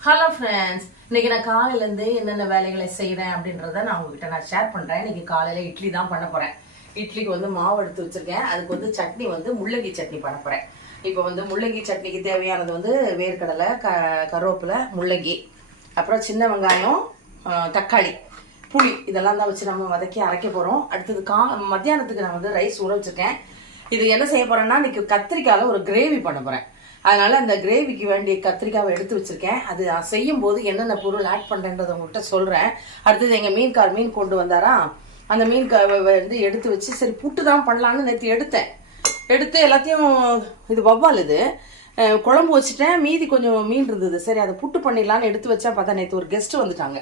Hello friends இன்னைக்கு நான் காலையிலேருந்து என்னென்ன வேலைகளை செய்கிறேன் அப்படின்றத நான் உங்ககிட்ட நான் ஷேர் பண்ணுறேன் இன்னைக்கு காலையில் இட்லி தான் பண்ண போகிறேன் இட்லிக்கு வந்து மாவு எடுத்து வச்சிருக்கேன். அதுக்கு வந்து சட்னி வந்து முள்ளங்கி சட்னி பண்ண போகிறேன் இப்போ வந்து முள்ளங்கி சட்னிக்கு தேவையானது வந்து வேர்க்கடலை க கருவேப்பிலை முள்ளங்கி அப்புறம் சின்ன வெங்காயம் தக்காளி புளி இதெல்லாம் தான் வச்சு நம்ம வதக்கி அரைக்க போகிறோம் அடுத்தது கா மத்தியானத்துக்கு நான் வந்து ரைஸ் ஊற வச்சிருக்கேன். இது என்ன செய்ய போகிறேன்னா இன்னைக்கு கத்திரிக்காயில் ஒரு கிரேவி பண்ண போகிறேன் அதனால் அந்த கிரேவிக்கு வேண்டிய கத்திரிக்காவை எடுத்து வச்சுருக்கேன். அது நான் செய்யும் போது என்னென்ன பொருள் ஆட் பண்றேன்றதை உங்கள்கிட்ட சொல்கிறேன் அடுத்தது எங்கள் மீன்கார் மீன் கொண்டு வந்தாரா? அந்த மீன் வந்து எடுத்து வச்சு சரி புட்டு தான் பண்ணலான்னு நேற்று எடுத்தேன். எடுத்து எல்லாத்தையும் இது வவ்வால் இது. குழம்பு வச்சுட்டேன். மீதி கொஞ்சம் மீன் இருந்தது. சரி அதை புட்டு பண்ணிடலான்னு எடுத்து வச்சா பார்த்தா நேற்று ஒரு கெஸ்ட் வந்துட்டாங்க.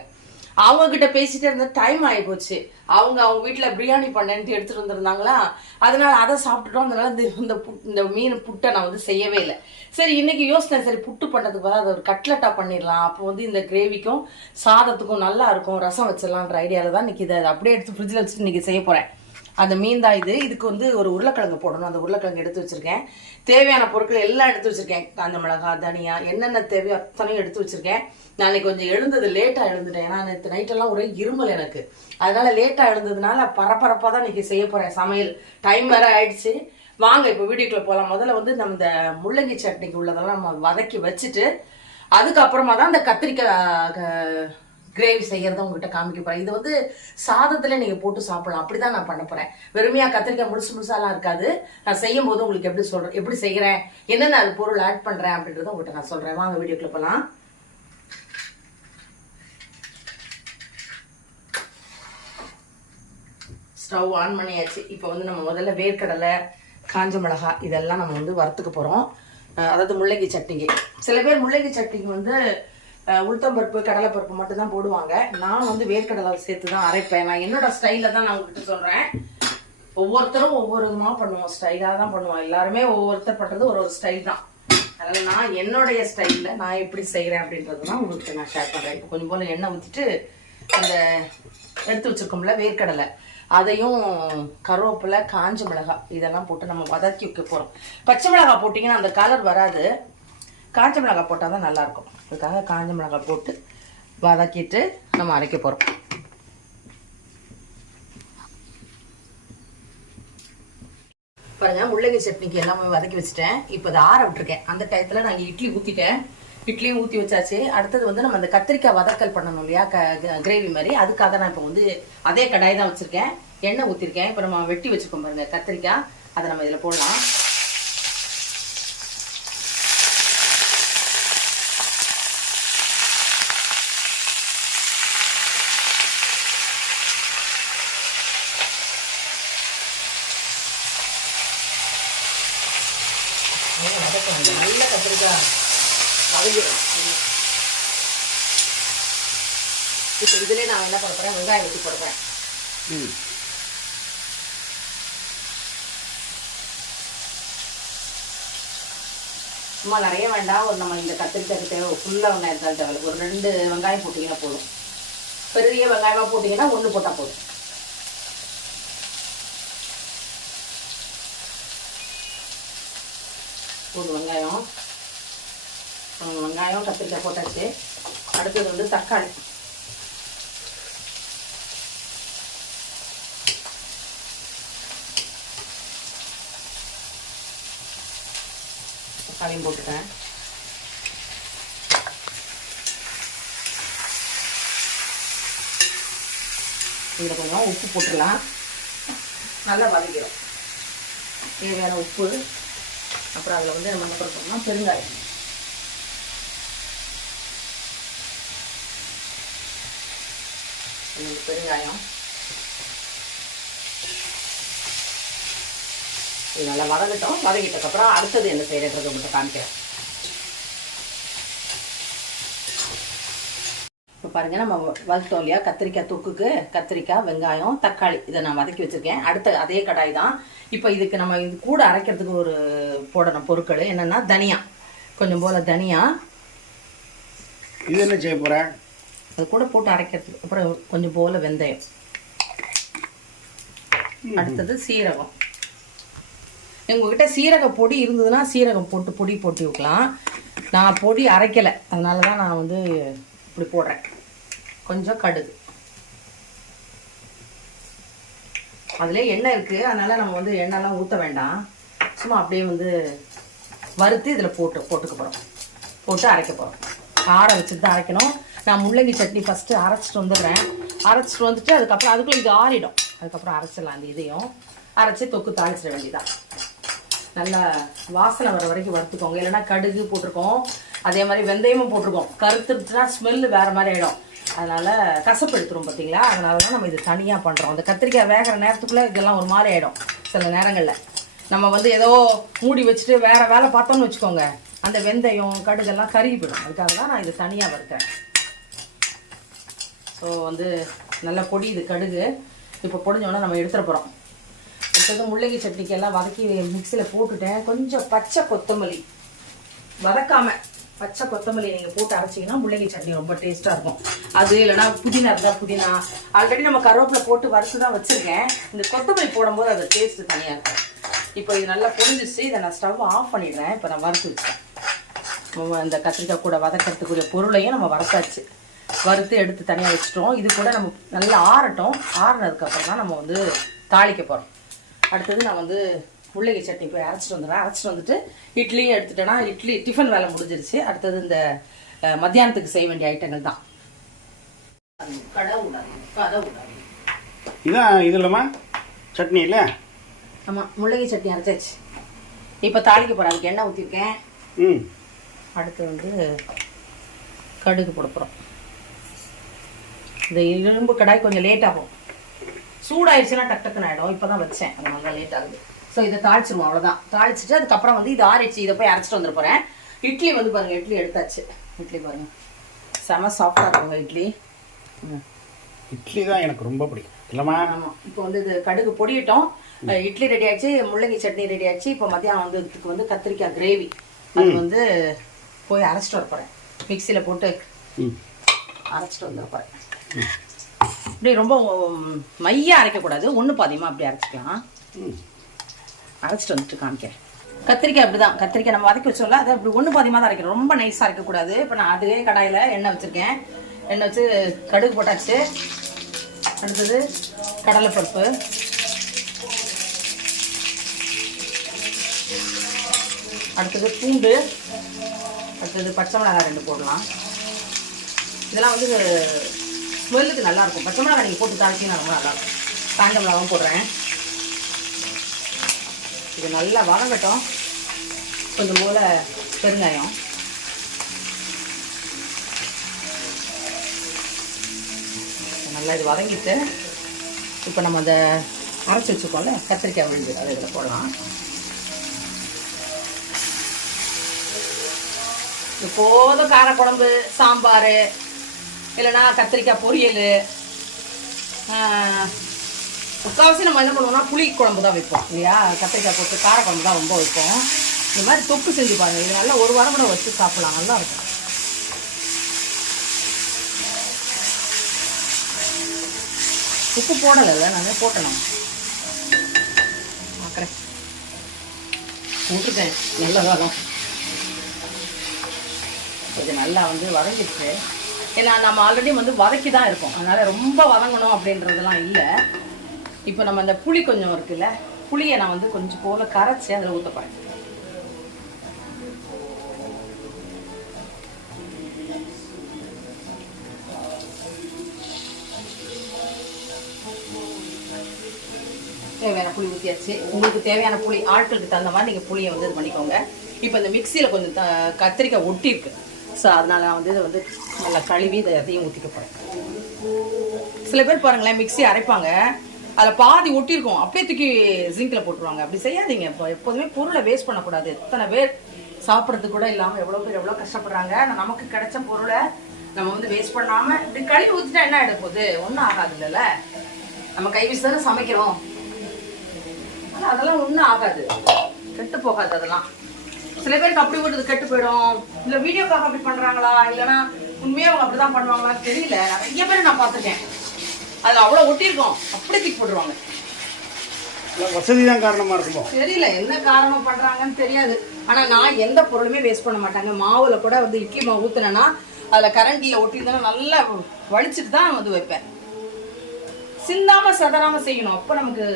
அவங்க கிட்ட பேசிட்டே இருந்த டைம் ஆகி போச்சு அவங்க அவங்க வீட்டில் பிரியாணி பண்ணேன்ட்டு எடுத்துட்டு வந்திருந்தாங்களா? அதனால அதை சாப்பிட்டுட்டோம். அதனால இந்த இந்த புட்- இந்த மீன் புட்டை நான் வந்து செய்யவே இல்லை. சரி இன்னைக்கு யோசனை சரி புட்டு பண்ணதுக்கு பதிலாக அதை ஒரு கட்லெட்டா பண்ணிடலாம். அப்போ வந்து இந்த கிரேவிக்கும் சாதத்துக்கும் நல்லா இருக்கும். ரசம் வச்சிடலான்ற ஐடியாவில் தான் இன்னைக்கு இதை அப்படியே எடுத்து ஃப்ரிட்ஜில் வச்சுட்டு இன்னைக்கு செய்ய போறேன். அந்த மீன் தான் இது. இதுக்கு வந்து ஒரு உருளைக்கிழங்கு போடணும். அந்த உருளைக்கிழங்கு எடுத்து வச்சிருக்கேன். தேவையான பொருட்கள் எல்லாம் எடுத்து வச்சிருக்கேன். காஞ்ச மிளகா தனியா என்னென்ன தேவையோ அத்தனையும் எடுத்து வச்சிருக்கேன். நாளைக்கு கொஞ்சம் எழுந்தது லேட்டாக எழுந்துட்டேன். ஏன்னா நேற்று நைட்டெல்லாம் ஒரே இருமல் எனக்கு. அதனால லேட்டாக எழுந்ததுனால பரபரப்பாக தான் இன்றைக்கி செய்ய போகிறேன் சமையல் டைம் வேற ஆயிடுச்சு. வாங்க இப்போ வீடியோக்குள்ள போகலாம் முதல்ல வந்து நம்ம இந்த முள்ளங்கி சட்னிக்கு உள்ளதெல்லாம் நம்ம வதக்கி வச்சுட்டு அதுக்கப்புறமா தான் இந்த கத்திரிக்காய் கிரேவி செய்யறத உங்ககிட்ட காமிக்க போறேன். இது வந்து சாதத்துல நீங்க போட்டு சாப்பிடலாம். அப்படிதான் நான் பண்ண போறேன். வெறுமையா கத்திரிக்காய் முழுசு முழுசாலாம் இருக்காது. நான் செய்யும் போது உங்களுக்கு எப்படி சொல்றேன் எப்படி செய்யறேன்? என்னென்ன அது பொருள் ஆட் பண்றேன் அப்படின்றத உங்ககிட்ட நான் சொல்றேன். வாங்க வீடியோக்குள்ள போலாம். ஸ்டவ் ஆன் பண்ணியாச்சு. இப்போ வந்து நம்ம முதல்ல வேர்க்கடலை காஞ்ச மிளகா இதெல்லாம் நம்ம வந்து வறுத்துக்க போகிறோம் அதாவது முள்ளங்கி சட்னிக்கு. சில பேர் முள்ளங்கி சட்னிக்கு வந்து உளுத்தம்பருப்பு கடலைப்பருப்பு மட்டும் தான் போடுவாங்க. நான் வந்து வேர்க்கடலை சேர்த்து தான் அரைப்பேன். நான் என்னோட ஸ்டைலில் தான் நான் உங்ககிட்ட சொல்கிறேன் ஒவ்வொருத்தரும் ஒவ்வொரு விதமாக பண்ணுவோம். ஸ்டைலாக தான் பண்ணுவோம். எல்லாருமே ஒவ்வொருத்தர் பண்ணுறது ஒரு ஒரு ஸ்டைல் தான். அதனால் நான் என்னுடைய ஸ்டைலில் நான் எப்படி செய்கிறேன் அப்படின்றது தான் உங்களுக்கு நான் ஷேர் பண்ணுறேன் இப்போ கொஞ்சம் போல் எண்ணெய் ஊற்றிட்டு அந்த எடுத்து வச்சுருக்கோம்ல வேர்க்கடலை அதையும் கருவேப்பிலை காஞ்ச மிளகாய் இதெல்லாம் போட்டு நம்ம வதக்கி வைக்க போகிறோம் பச்சை மிளகாய் போட்டிங்கன்னா அந்த கலர் வராது. காஞ்ச மிளகாய் போட்டால் தான் நல்லாயிருக்கும் அதுக்காக காஞ்ச மிளகாய் போட்டு வதக்கிட்டு நம்ம அரைக்க போகிறோம் பாருங்க முள்ளங்கி சட்னிக்கு எல்லாமே வதக்கி வச்சுட்டேன். இப்போ அதை ஆற விட்டுருக்கேன். அந்த டயத்தில் நாங்கள் இட்லி ஊற்றிட்டேன் இட்லியும் ஊற்றி வச்சாச்சு. அடுத்தது வந்து நம்ம அந்த கத்திரிக்காய் வதக்கல் பண்ணணும் இல்லையா? க கிரேவி மாதிரி. அதுக்காக நான் இப்போ வந்து அதே கடாய் தான் வச்சுருக்கேன். எண்ணெய் ஊற்றிருக்கேன் இப்போ நம்ம வெட்டி வச்சுருக்கோம் பாருங்க கத்திரிக்காய். அதை நம்ம இதில் போடலாம் நல்லா வதக்கணும் நல்ல கத்திரிக்காய் வதங்கிடும் இப்போ போகிறேன் வெங்காயம் வெட்டி போடுறேன். சும்மா நிறைய வேண்டாம் ஒரு நம்ம இந்த கத்திரிக்காய்க்கு தேவை ஃபுல்லாக வெங்காயம் தான் தேவை ஒரு ரெண்டு வெங்காயம் போட்டிங்கன்னா போதும். பெரிய வெங்காயமாக போட்டிங்கன்னா ஒன்று போட்டால் போதும். ஒரு வெங்காயம். ம், வெங்காயம் கத்திரிக்காய் போட்டாச்சு. அடுத்தது வந்து தக்காளி. தக்காளியும் போட்டுட்டேன் இதில் கொஞ்சம் உப்பு போட்டுடலாம் நல்லா வதக்கிடும். தேவையான உப்பு. அப்புறம் அதில் வந்து நம்ம என்ன பண்ணுறோம்னா பெருங்காயம். பெருங்காயம். இது நல்லா வதங்கட்டும் வதங்கிட்டதுக்கப்புறம் அடுத்தது என்ன செய்யறதுன்றதை மட்டும் காமிக்கிறேன். இப்போ பாருங்க நம்ம வதக்கிட்டோம் இல்லையா? கத்திரிக்காய் தொக்குக்கு கத்திரிக்காய் வெங்காயம் தக்காளி இதை நான் வதக்கி வச்சிருக்கேன். அடுத்த அதே கடாய் தான். இப்போ இதுக்கு நம்ம இது கூட அரைக்கிறதுக்கு ஒரு போடணும் பொருட்கள். என்னன்னா தனியா. கொஞ்சம் போல தனியா. இது என்ன செய்ய போற? அது கூட போட்டு அரைக்கிறதுக்கு. அப்புறம் கொஞ்சம் போல வெந்தயம். அடுத்தது சீரகம். உங்ககிட்ட சீரக பொடி இருந்ததுன்னா சீரகம் போட்டு பொடி போட்டு வைக்கலாம் நான் பொடி அரைக்கலை. அதனால தான் நான் வந்து இப்படி போடுறேன். கொஞ்சம் கடுகு. அதில் எண்ணெய் இருக்குது அதனால் நம்ம வந்து எண்ணெய்லாம் ஊற்ற வேண்டாம். சும்மா அப்படியே வந்து வறுத்து இதில் போட்டு போட்டுக்க போகிறோம் போட்டு அரைக்க போகிறோம் ஆற வச்சுட்டு தான் அரைக்கணும். நான் முள்ளங்கி சட்னி ஃபஸ்ட்டு அரைச்சிட்டு வந்துடுறேன். அரைச்சிட்டு வந்துட்டு அதுக்கப்புறம் அதுக்குள்ளே இது ஆறிடும். அதுக்கப்புறம் அரைச்சிடலாம் அந்த இதையும். அரைச்சி தொக்கு தாளிச்சிட வேண்டியதான் நல்லா வாசனை வர வரைக்கும் வறுத்துக்கோங்க. இல்லைன்னா கடுகு போட்டிருக்கோம். அதே மாதிரி வெந்தயமும் போட்டிருக்கோம். கருத்துட்டுனா ஸ்மெல்லு வேறு மாதிரி ஆகிடும் அதனால் கசப்பு எடுத்துரும் பார்த்தீங்களா அதனால தான் நம்ம இது தனியாக பண்ணுறோம் அந்த கத்திரிக்காய் வேகிற நேரத்துக்குள்ளே இதெல்லாம் ஒரு மாதிரி ஆகிடும் சில நேரங்களில். நம்ம வந்து ஏதோ மூடி வச்சுட்டு வேறு வேலை பார்த்தோம்னு வச்சுக்கோங்க. அந்த வெந்தயம் கடுகெல்லாம் கருகி போயிடும். அதுக்காக தான் நான் இது தனியாக வறுக்கிறேன். ஸோ வந்து நல்லா பொடியுது கடுகு. இப்போ பொடிஞ்சோடனே நம்ம எடுத்துகிட்டு போகிறோம் அடுத்தது முள்ளங்கி சட்னிக்கு எல்லாம் வதக்கி மிக்சியில் போட்டுட்டேன். கொஞ்சம் பச்சை கொத்தமல்லி. வதக்காம பச்சை கொத்தமல்லி நீங்கள் போட்டு அரைச்சிங்கன்னா முள்ளங்கி சட்னி ரொம்ப டேஸ்ட்டாக இருக்கும். அது இல்லைன்னா புதினா இருந்தால் புதினா. ஆல்ரெடி நம்ம கருவேப்பிலை போட்டு வறுத்து தான் வச்சுருக்கேன். இந்த கொத்தமல்லி போடும்போது அது டேஸ்ட்டு தனியாக இருக்கும். இப்போ இது நல்லா பொரிஞ்சிச்சு இதை நான் ஸ்டவ் ஆஃப் பண்ணிடுறேன். இப்போ நான் வறுத்து வச்சேன் இந்த கத்திரிக்காய் கூட வதக்கிறதுக்குரிய பொருளையும் நம்ம வறுத்தாச்சு. வறுத்து எடுத்து தனியாக வச்சுட்டோம். இது கூட நம்ம நல்லா ஆறட்டும். ஆறுனதுக்கப்புறம் தான் நம்ம வந்து தாளிக்க போகிறோம் அடுத்தது நான் வந்து முள்ளங்கி சட்னி போய் அரைச்சிட்டு வந்துடுறேன். அரைச்சிட்டு வந்துட்டு இட்லியும் எடுத்துட்டேன்னா இட்லி டிஃபன் வேலை முடிஞ்சிருச்சு. அடுத்தது இந்த மத்தியானத்துக்கு செய்ய வேண்டிய ஐட்டங்கள் தான். கடை விடாது கதை விடாது இதான் இது இல்லைம்மா? சட்னி இல்லை? ஆமாம் முள்ளங்கி சட்னி அரைச்சாச்சு. இப்போ தாளிக்க போகிறேன் அதுக்கு எண்ணெய் ஊற்றிருக்கேன் ம். அடுத்து வந்து கடுகு போட போகிறோம் இந்த இரும்பு கடாய் கொஞ்சம் லேட் ஆகும். சூடாயிருச்சுன்னா டக் டக்குன்னு ஆகிடும் இப்போ தான் வச்சேன். அதனால தான் லேட் ஆகுது. ஸோ இதை தாளிச்சிருவோம் அவ்வளோதான் தாளிச்சிட்டு அதுக்கப்புறம் வந்து இது ஆறிடுச்சு. இதை போய் அரைச்சிட்டு வந்துட போகிறேன் இட்லி வந்து பாருங்கள் இட்லி எடுத்தாச்சு. இட்லி பாருங்கள் செம சாஃப்டாக இருக்குங்க இட்லி. இட்லி தான் எனக்கு ரொம்ப பிடிக்கும். இல்லைம்மா? ஆமாம் இப்போ வந்து இது கடுகு பொடியிட்டோம். இட்லி ரெடி ஆச்சு முள்ளங்கி சட்னி ரெடி ஆச்சு இப்போ மத்தியானம் வந்து இதுக்கு வந்து கத்திரிக்காய் கிரேவி அது வந்து போய் அரைச்சிட்டு வர போகிறேன் மிக்சியில் போட்டு அரைச்சிட்டு வந்துட போகிறேன் இப்படி ரொம்ப உம், மையா அரைக்கக்கூடாது. ஒன்று பாதியமாக அப்படி அரைச்சிக்கலாம். ம். அரைச்சிட்டு வந்துட்டு காமிக்கிறேன். கத்திரிக்காய் அப்படிதான். கத்திரிக்காய் நம்ம வதக்கி வச்சோம்ல அதை அப்படி ஒன்று பாதியமாக தான் அரைக்கணும். ரொம்ப நைஸாக அரைக்கக்கூடாது இப்போ நான் அதே கடாயில் எண்ணெய் வச்சுருக்கேன். எண்ணெய் வச்சு கடுகு போட்டாச்சு. அடுத்தது கடலைப்பருப்பு. அடுத்தது பூண்டு. அடுத்தது பச்சை மிளகாய் ரெண்டு போடலாம். இதெல்லாம் வந்து ஸ்மெல்லுக்கு நல்லா இருக்கும் பச்சை மிளகாய் நீங்கள் போட்டு தாளிச்சிங்கன்னா ரொம்ப நல்லாயிருக்கும். காஞ்ச மிளகாவும் போடுறேன். இது நல்லா வதங்கட்டும். கொஞ்சம் போல் பெருங்காயம். நல்லா இது வதங்கிட்டு இப்போ நம்ம அந்த அரைச்சி வச்சுக்கோம்ல கத்திரிக்காய் விழுந்து அதை இதில் போடலாம். எப்போதும் காரக்குழம்பு சாம்பார். இல்லைன்னா கத்திரிக்காய் பொரியல் முக்கால்வாசி நம்ம என்ன பண்ணுவோம்னா புளி குழம்பு தான் வைப்போம் இல்லையா? கத்திரிக்காய் போட்டு காரக்குழம்பு தான் ரொம்ப வைப்போம். இந்த மாதிரி தொப்பு செஞ்சு பாருங்கள் இது நல்லா ஒரு வாரம் கூட வச்சு சாப்பிடலாம். நல்லா இருக்கும். உப்பு போடலைல்ல நான் போட்டேன் பார்க்குறேன் போட்டுட்டேன் நல்லா வரும் இது நல்லா வந்து வதங்கிடுச்சு. ஏன்னா நம்ம ஆல்ரெடி வந்து வதக்கி தான் இருக்கோம். அதனால ரொம்ப வதங்கணும் அப்படின்றதெல்லாம் இல்லை. இப்போ நம்ம அந்த புளி கொஞ்சம் இருக்குல்ல புளியை நான் வந்து கொஞ்சம் போல கரைச்சி அதில் ஊற்ற தேவையான புளி ஊற்றியாச்சு உங்களுக்கு தேவையான புளி ஆட்களுக்கு தகுந்த மாதிரி நீங்கள் புளியை வந்து இது பண்ணிக்கோங்க. இப்போ இந்த மிக்சியில் கொஞ்சம் த கத்திரிக்காய் ஒட்டியிருக்கு. ஸோ அதனால நான் வந்து இதை வந்து நல்லா கழுவி இதை அதையும் ஊற்றிக்க போகிறேன் சில பேர் பாருங்களேன் மிக்ஸி அரைப்பாங்க. அதில் பாதி ஒட்டியிருக்கும். அப்படியே தூக்கி ஜிங்கில் போட்டுருவாங்க. அப்படி செய்யாதீங்க. இப்போ எப்போதுமே பொருளை வேஸ்ட் பண்ணக்கூடாது. எத்தனை பேர் சாப்பிட்றதுக்கு கூட இல்லாமல் எவ்வளோ பேர் எவ்வளோ கஷ்டப்படுறாங்க. நமக்கு கிடைச்ச பொருளை நம்ம வந்து வேஸ்ட் பண்ணாமல் இப்படி கழுவி ஊற்றிட்டா என்ன ஆகிட போகுது? ஒன்றும் ஆகாது இல்லைல்ல நம்ம கை வீசி தானே சமைக்கிறோம். ஆனால் அதெல்லாம் ஒன்றும் ஆகாது. கெட்டு போகாது அதெல்லாம். சில பேருக்கு அப்படி விடுறது கெட்டு போயிடும். இல்லை வீடியோக்காக அப்படி பண்ணுறாங்களா இல்லைன்னா உண்மையா அவங்க அப்படிதான் பண்ணுவாங்களா தெரியல. நிறைய பேர் நான் பார்த்துருக்கேன். அதுல அவ்வளவு ஒட்டியிருக்கோம். அப்படியே தூக்கி போட்டுருவாங்க. வசதி தான் காரணமாக இருக்குமோ? தெரியல என்ன காரணம் பண்றாங்கன்னு தெரியாது. ஆனா நான் எந்த பொருளுமே வேஸ்ட் பண்ண மாட்டாங்க மாவுல கூட வந்து இட்லி மாவு ஊத்துனேன்னா அதுல கரண்டில ஒட்டியிருந்தா நல்லா வலிச்சிட்டு தான் வந்து வைப்பேன். சிந்தாம சதறாம செய்யணும். அப்ப நமக்கு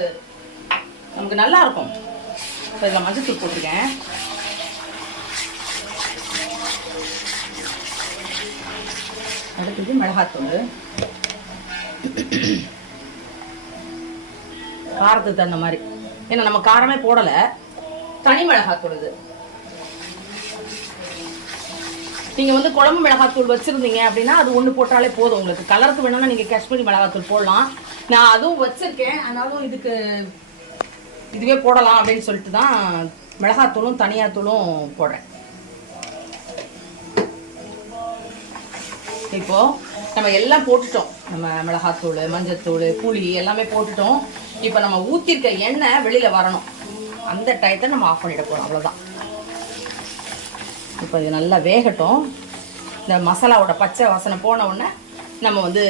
நமக்கு நல்லா இருக்கும். இப்ப இதுல மஞ்சத்தூள் போட்டிருக்கேன். இது மிளகாத்தூள். காரத்துக்கு தகுந்த மாதிரி. ஏன்னா நம்ம காரமே போடலை. தனி மிளகாத்தூள் இது. நீங்கள் வந்து குழம்பு மிளகாத்தூள் வச்சுருந்தீங்க அப்படின்னா அது ஒன்று போட்டாலே போதும் உங்களுக்கு. கலருக்கு வேணும்னா நீங்கள் காஷ்மீரி மிளகாத்தூள் போடலாம். நான் அதுவும் வச்சுருக்கேன். ஆனாலும் இதுக்கு இதுவே போடலாம் அப்படின்னு சொல்லிட்டு தான் மிளகாத்தூளும் தனியாத்தூளும் போடுறேன். இப்போ நம்ம எல்லாம் போட்டுட்டோம். நம்ம மிளகாத்தூள் மஞ்சத்தூள் புளி எல்லாமே போட்டுட்டோம். இப்போ நம்ம ஊற்றிருக்க எண்ணெய் வெளியில் வரணும். அந்த டயத்தை நம்ம ஆஃப் பண்ணிட போகிறோம் அவ்வளோதான் இப்போ இது நல்லா வேகட்டும். இந்த மசாலாவோட பச்சை வாசனை போன உடனே நம்ம வந்து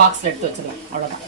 பாக்ஸில் எடுத்து வச்சிடலாம். அவ்வளோதான்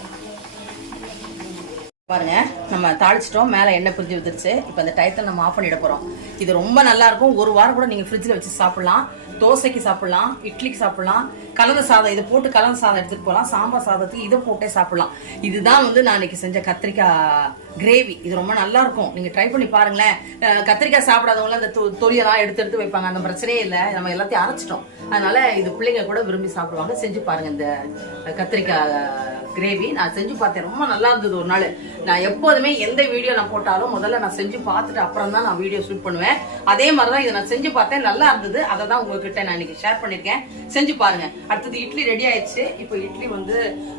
பாருங்க நம்ம தாளிச்சிட்டோம் மேலே எண்ணெய் பிரிஞ்சு வந்துருச்சு இப்போ அந்த டயத்தை நம்ம ஆஃப் பண்ணிட போகிறோம் இது ரொம்ப நல்லா இருக்கும். ஒரு வாரம் கூட நீங்கள் ஃப்ரிட்ஜில் வச்சு சாப்பிடலாம். தோசைக்கு சாப்பிடலாம் இட்லிக்கு சாப்பிடலாம் கலந்த சாதம் இதை போட்டு கலந்த சாதம் எடுத்துட்டு போகலாம் சாம்பார் சாதத்துக்கு இதை போட்டே சாப்பிடலாம். இதுதான் வந்து நான் இன்னைக்கு செஞ்ச கத்திரிக்காய் கிரேவி இது ரொம்ப நல்லா இருக்கும். நீங்க ட்ரை பண்ணி பாருங்களேன். கத்திரிக்காய் சாப்பிடாதவங்க அந்த தொ- தொலியெல்லாம் எடுத்து எடுத்து வைப்பாங்க. அந்த பிரச்சனையே இல்லை. நம்ம எல்லாத்தையும் அரைச்சிட்டோம். அதனால இது பிள்ளைங்க கூட விரும்பி சாப்பிடுவாங்க. செஞ்சு பாருங்க இந்த கத்திரிக்காய் கிரேவி. நான் செஞ்சு பார்த்தேன். ரொம்ப நல்லா இருந்தது ஒரு நாள். நான் எப்போதுமே எந்த வீடியோ நான் போட்டாலும் முதல்ல நான் செஞ்சு பார்த்துட்டு அப்புறம் தான் நான் வீடியோ ஷூட் பண்ணுவேன். அதே மாதிரி தான் இதை நான் செஞ்சு பார்த்தேன். நல்லா இருந்தது. அதை தான் உங்ககிட்ட நான் இன்னைக்கு ஷேர் பண்ணியிருக்கேன். செஞ்சு பாருங்க. அடுத்தது இட்லி ரெடி ஆயிடுச்சு. இப்போ இட்லி வந்து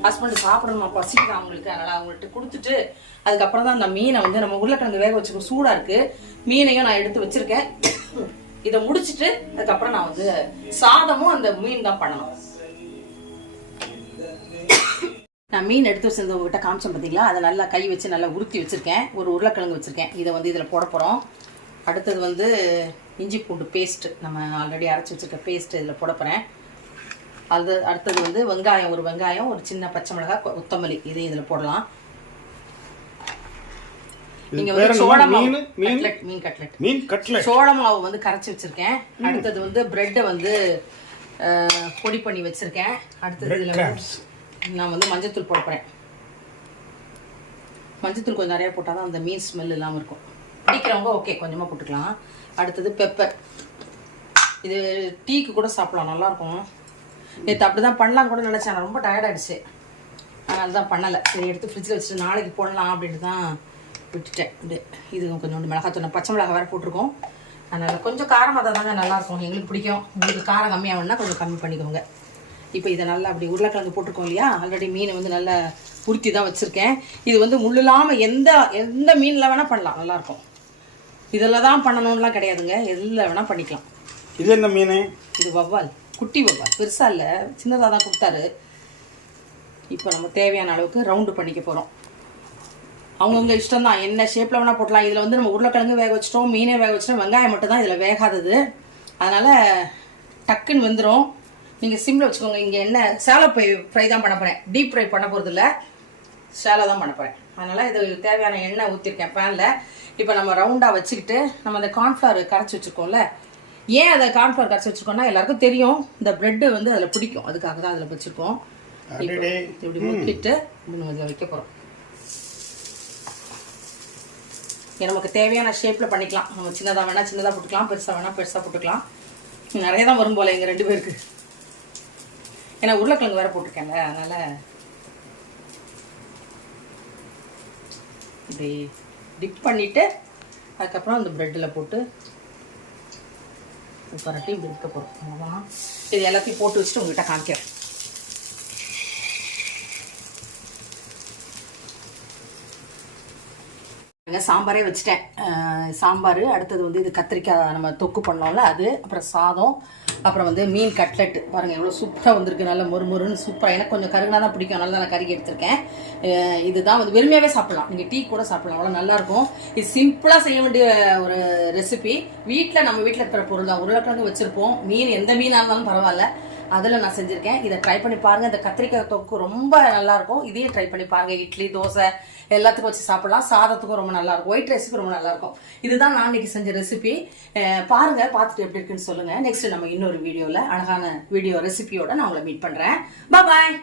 ஹஸ்பண்ட் சாப்பிடணுமா? பசிக்கிறேன் அவங்களுக்கு அதனால் அவங்கள்ட்ட கொடுத்துட்டு அதுக்கப்புறம் தான் அந்த மீனை வந்து நம்ம உருளைக்கிழங்கு வேக வச்சுக்கோ சூடாக இருக்கு. மீனையும் நான் எடுத்து வச்சிருக்கேன். இதை முடிச்சிட்டு அதுக்கப்புறம் நான் வந்து சாதமும் அந்த மீன் தான் பண்ணணும். நான் மீன் எடுத்து வச்சிருந்த உங்ககிட்ட காமிச்சேன் பார்த்தீங்களா அதை நல்லா கை வச்சு நல்லா உருத்தி வச்சிருக்கேன். ஒரு உருளைக்கிழங்கு வச்சிருக்கேன். இதை வந்து இதில் போட போகிறோம் அடுத்தது வந்து இஞ்சி பூண்டு பேஸ்ட் நம்ம ஆல்ரெடி அரைச்சி வச்சிருக்க பேஸ்ட் இதில் போட போகிறேன் அது அடுத்தது வந்து வெங்காயம் ஒரு வெங்காயம் ஒரு சின்ன பச்சை மிளகாய் கொத்தமல்லி இதையும் இதில் போடலாம். நீங்க வந்து? சோள மாவு கட்லெட் மீன் கட்லெட். மீன் கட்லெட். சோள மாவு வந்து கரைச்சி வச்சிருக்கேன். அடுத்தது வந்து பிரெட்டை வந்து பொடி பண்ணி வச்சிருக்கேன். அடுத்தது இதுல. நான் வந்து மஞ்சத்தூள் போட போகிறேன் மஞ்சத்தூள் கொஞ்சம் நிறைய போட்டால் தான் அந்த மீன் ஸ்மெல் இல்லாமல் இருக்கும். பிடிக்கிறவங்க ஓகே கொஞ்சமாக போட்டுக்கலாம். அடுத்தது பெப்பர் இது டீக்கு கூட சாப்பிடலாம் நல்லாயிருக்கும் நேற்று அப்படி தான் பண்ணலாம் கூட நினச்சேன். ரொம்ப டயர்ட் ஆயிடுச்சு. அதனால தான் பண்ணலை. சரி எடுத்து ஃப்ரிட்ஜில் வச்சுட்டு நாளைக்கு போடலாம் அப்படின்ட்டு தான் விட்டுட்டேன். இது இது கொஞ்சோண்டு மிளகாத்தூள் பச்சை மிளகாய் வேறு போட்டிருக்கோம். அதனால் கொஞ்சம் காரமாக தான் தாங்க நல்லாயிருக்கும் எங்களுக்கு பிடிக்கும். உங்களுக்கு காரம் கம்மியாகணும்னா கொஞ்சம் கம்மி பண்ணிக்கோங்க. இப்போ இதை நல்லா அப்படி உருளைக்கிழங்கு போட்டிருக்கோம் இல்லையா? ஆல்ரெடி மீனை வந்து நல்லா உருத்தி தான் வச்சுருக்கேன். இது வந்து முள் இல்லாமல் எந்த எந்த மீனில் வேணால் பண்ணலாம். நல்லாயிருக்கும். இதில் தான் பண்ணணும்லாம் கிடையாதுங்க. எதில் வேணால் பண்ணிக்கலாம். இது என்ன மீன்? இது வவ்வால். குட்டி வவ்வால். பெருசாக இல்லை. சின்னதாக தான் கொடுத்தாரு. இப்போ நம்ம தேவையான அளவுக்கு ரவுண்டு பண்ணிக்க போகிறோம் அவங்கவுங்க இஷ்டம் தான் என்ன ஷேப்பில் வேணால் போடலாம் இதில் வந்து நம்ம உருளைக்கிழங்கு வேக வச்சிட்டோம் மீனே வேக வச்சிட்டோம். வெங்காயம் மட்டும் தான் இதில் வேகாதது. அதனால் டக்குன்னு வெந்துடும் நீங்கள் சிம்மில் வச்சுக்கோங்க. இங்கே என்ன சேலை ஃப்ரை ஃப்ரை தான் பண்ண போகிறேன் டீப் ஃப்ரை பண்ண போகிறது இல்லை. சேலை தான் பண்ண போகிறேன் அதனால் இது தேவையான எண்ணெய் ஊற்றிருக்கேன் பேனில் இப்போ நம்ம ரவுண்டாக வச்சுக்கிட்டு நம்ம அந்த கார்ன்ஃப்ளவர் கரைச்சி வச்சுருக்கோம்ல. ஏன் அதை கார்ன்ஃப்ளவர் கரைச்சி வச்சுருக்கோம்னா எல்லாருக்கும் தெரியும். இந்த ப்ரெட்டு வந்து அதில் பிடிக்கும். அதுக்காக தான் அதில் வச்சுருக்கோம். இப்படி முக்கிட்டு இப்படி நம்ம இதில் வைக்க போகிறோம் நமக்கு தேவையான ஷேப்பில் பண்ணிக்கலாம். நம்ம சின்னதாக வேணால் சின்னதாக போட்டுக்கலாம். பெருசாக வேணால் பெருசாக போட்டுக்கலாம். நிறைய தான் வரும் போல எங்கள் ரெண்டு பேருக்கு. ஏன்னா உருளைக்கிழங்கு வேற போட்டிருக்கேன்ல அதனால. இப்படி டிப் பண்ணிட்டு அதுக்கப்புறம் அந்த ப்ரெட்டில் போட்டு புரட்டி இப்படி இருக்க போகிறோம் அவ்வளோதான் இது எல்லாத்தையும் போட்டு வச்சுட்டு உங்கள்கிட்ட காமிக்கிறேன். சாம்பாரே வச்சுட்டேன். சாம்பார் அடுத்தது வந்து இது கத்திரிக்காய் நம்ம தொக்கு பண்ணோம்ல அது அப்புறம் சாதம் அப்புறம் வந்து மீன் கட்லெட் பாருங்கள் எவ்வளோ சூப்பராக வந்திருக்கு. நல்ல மொறு மொறுன்னு சூப்பராக எனக்கு கொஞ்சம் கருகுனா தான் பிடிக்கும். அதனால தான் நான் கருகி எடுத்திருக்கேன். இதுதான் வந்து வெறுமையாகவே சாப்பிடலாம். நீங்கள் டீ கூட சாப்பிடலாம். அவ்வளோ நல்லா இருக்கும். இது சிம்பிளாக செய்ய வேண்டிய ஒரு ரெசிபி வீட்டில் நம்ம வீட்டில் இருக்கிற பொருள் தான். உருளைக்கிழங்கு வச்சுருப்போம். மீன் எந்த மீனாக இருந்தாலும் பரவாயில்ல. அதில் நான் செஞ்சுருக்கேன். இதை ட்ரை பண்ணி பாருங்க. இந்த கத்திரிக்காய் தொக்கு ரொம்ப நல்லாயிருக்கும். இதையும் ட்ரை பண்ணி பாருங்கள் இட்லி தோசை எல்லாத்துக்கும் வச்சு சாப்பிடலாம். சாதத்துக்கும் ரொம்ப நல்லாயிருக்கும். ஒயிட் ரைஸுக்கும் ரொம்ப நல்லாயிருக்கும். இதுதான் நான் இன்னைக்கு செஞ்ச ரெசிபி பாருங்கள் பார்த்துட்டு எப்படி இருக்குன்னு சொல்லுங்கள் நெக்ஸ்ட் நம்ம இன்னொரு வீடியோவில் அழகான வீடியோ ரெசிபியோட நான் உங்களை மீட் பண்ணுறேன் பாய்